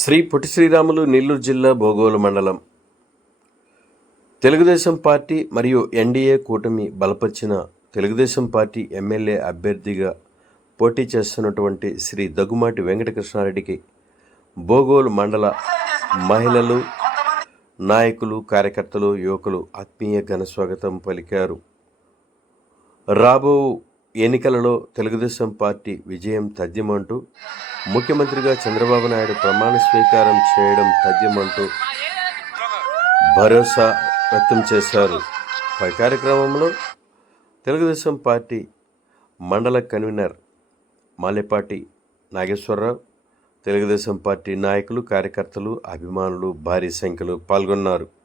శ్రీ పొట్టి శ్రీరాములు నెల్లూరు జిల్లా బోగోలు మండలం. తెలుగుదేశం పార్టీ మరియు ఎన్డీఏ కూటమి బలపరిచిన తెలుగుదేశం పార్టీ ఎమ్మెల్యే అభ్యర్థిగా పోటీ చేస్తున్నటువంటి శ్రీ దగ్గుమాటి వెంకటకృష్ణారెడ్డికి బోగోలు మండల మహిళలు నాయకులు కార్యకర్తలు యువకులు ఆత్మీయ ఘన స్వాగతం పలికారు. రాబో ఎన్నికలలో తెలుగుదేశం పార్టీ విజయం తథ్యమంటూ ముఖ్యమంత్రిగా చంద్రబాబు నాయుడు ప్రమాణ స్వీకారం చేయడం తథ్యమంటూ భరోసా వ్యక్తం చేశారు. పై కార్యక్రమంలో తెలుగుదేశం పార్టీ మండల కన్వీనర్ మాలేపాటి నాగేశ్వరరావు తెలుగుదేశం పార్టీ నాయకులు కార్యకర్తలు అభిమానులు భారీ సంఖ్యలో పాల్గొన్నారు.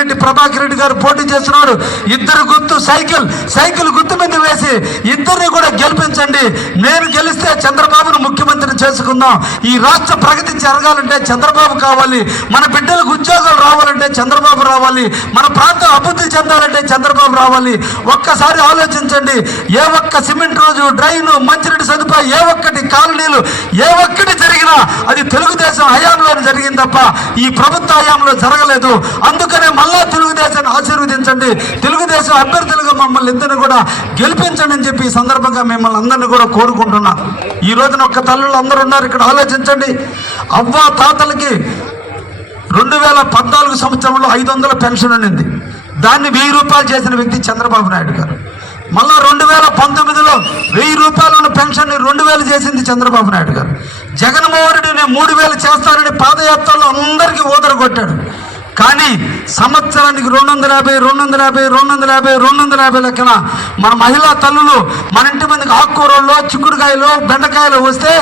రెడ్డి ప్రభాకర్ రెడ్డి గారు పోటీ చేస్తున్నారు ఇద్దరు గుర్తు సైకిల్ సైకిల్ గుర్తు మీద వేసి ఇద్దరిని కూడా గెలిపించండి. నేను గెలిస్తే చంద్రబాబును ముఖ్యమంత్రిని చేసుకుందాం. ఈ రాష్ట్ర ప్రగతి జరగాలంటే చంద్రబాబు కావాలి. మన బిడ్డలకు ఉద్యోగాలు రావాలంటే చంద్రబాబు రావాలి. మన ప్రాంతం అభివృద్ధి చెందాలంటే చంద్రబాబు రావాలి. ఒక్కసారి ఆలోచించండి. ఏ ఒక్క సిమెంట్ రోజు డ్రైన్ మంచినీటి సదుపాయం ఏ ఒక్కటి కాలనీలు ఏ ఒక్కటి జరిగినా అది తెలుగు జరిగింది తప్ప ఈ ప్రభుత్వ హయాంలో జరగలేదు. అందుకనే మళ్ళా తెలుగుదేశాన్ని ఆశీర్వదించండి. తెలుగుదేశం అభ్యర్థులుగా మమ్మల్ని ఇద్దరు కూడా గెలిపించండి అని చెప్పి ఈ సందర్భంగా మిమ్మల్ని అందరినీ కూడా కోరుకుంటున్నా. ఈ రోజున ఒక్క తల్లులు అందరూ ఉన్నారు ఇక్కడ ఆలోచించండి. అవ్వ తాతలకి రెండు వేల పద్నాలుగు సంవత్సరంలో ఐదు వందల పెన్షన్ ఉండింది. దాన్ని వెయ్యి రూపాయలు చేసిన వ్యక్తి చంద్రబాబు నాయుడు గారు. మళ్ళా రెండు వేల పంతొమ్మిదిలో వెయ్యి రూపాయలు ఉన్న పెన్షన్ రెండు వేలు చేసింది చంద్రబాబు నాయుడు గారు. జగన్మోహన్ రెడ్డి నేను మూడు వేలు చేస్తానని పాదయాత్రలో అందరికీ ఓదరగొట్టాడు కానీ సంవత్సరానికి రెండు వందల యాభై రెండు వందల యాభై రెండు వందల యాభై రెండు వందల యాభై లెక్కన మన మహిళా తల్లులు మన ఇంటి మందికి ఆకుకూరల్లో చిక్కుడుకాయలు బెండకాయలు వస్తే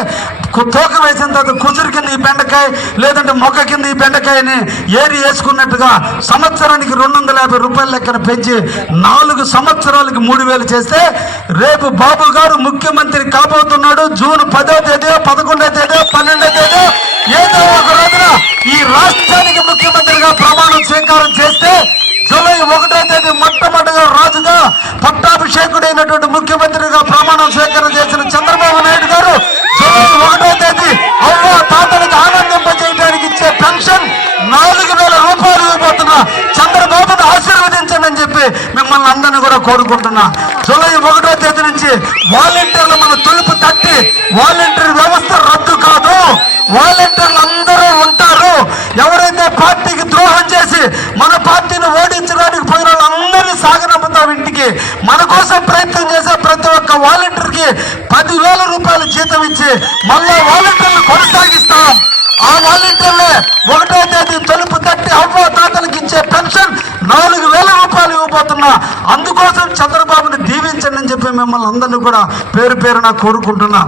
తోక వేసిన తర్వాత కుసురు కింద ఈ బెండకాయ లేదంటే మొక్క కింద ఈ బెండకాయని ఏరి వేసుకున్నట్టుగా సంవత్సరానికి రెండు వందల యాభై రూపాయల లెక్కన పెంచి నాలుగు సంవత్సరాలకి మూడు వేలు చేస్తే రేపు బాబు గారు ముఖ్యమంత్రి కాబోతున్నాడు. జూన్ పదో తేదీ పదకొండో తేదీ పన్నెండో తేదీ పట్టాభిషేకుడైనటువంటి ముఖ్యమంత్రిగా ప్రమాణం స్వీకరణ చేసిన చంద్రబాబు నాయుడు గారు ఒకటో తేదీ అవ్వ తాతలకు ఆనందింపజేయడానికి ఇచ్చే పెన్షన్ నాలుగు వేల రూపాయలు ఇవ్వబోతున్నా చంద్రబాబును ఆశీర్వదించండి అని చెప్పి మిమ్మల్ని అందరినీ కూడా కోరుకుంటున్నా. జూలై ఒకటో తేదీ నుంచి వాలంటీర్లు మన తలుపు తట్టి వాలంటీర్ వ్యవస్థ రద్దు కాదు. వాలంటీర్లు అందరూ ఉంటారు. ఎవరైతే పార్టీకి ద్రోహం చేసి మన పార్టీ మన కోసం ప్రయత్నం చేసే ప్రతి ఒక్క వాలంటీర్కి పదివేల రూపాయలు జీతం ఇచ్చి మళ్ళా వాలంటీర్లు కొనసాగిస్తాం. ఆ వాలంటీర్లే ఒకటో తేదీ తలుపు తట్టి అవ్వ తాతలకు ఇచ్చే పెన్షన్ నాలుగు వేల రూపాయలు ఇవ్వబోతున్నా. అందుకోసం చంద్రబాబుని దీవించండి అని చెప్పి మిమ్మల్ని అందరినీ కూడా పేరు పేరున కోరుకుంటున్నా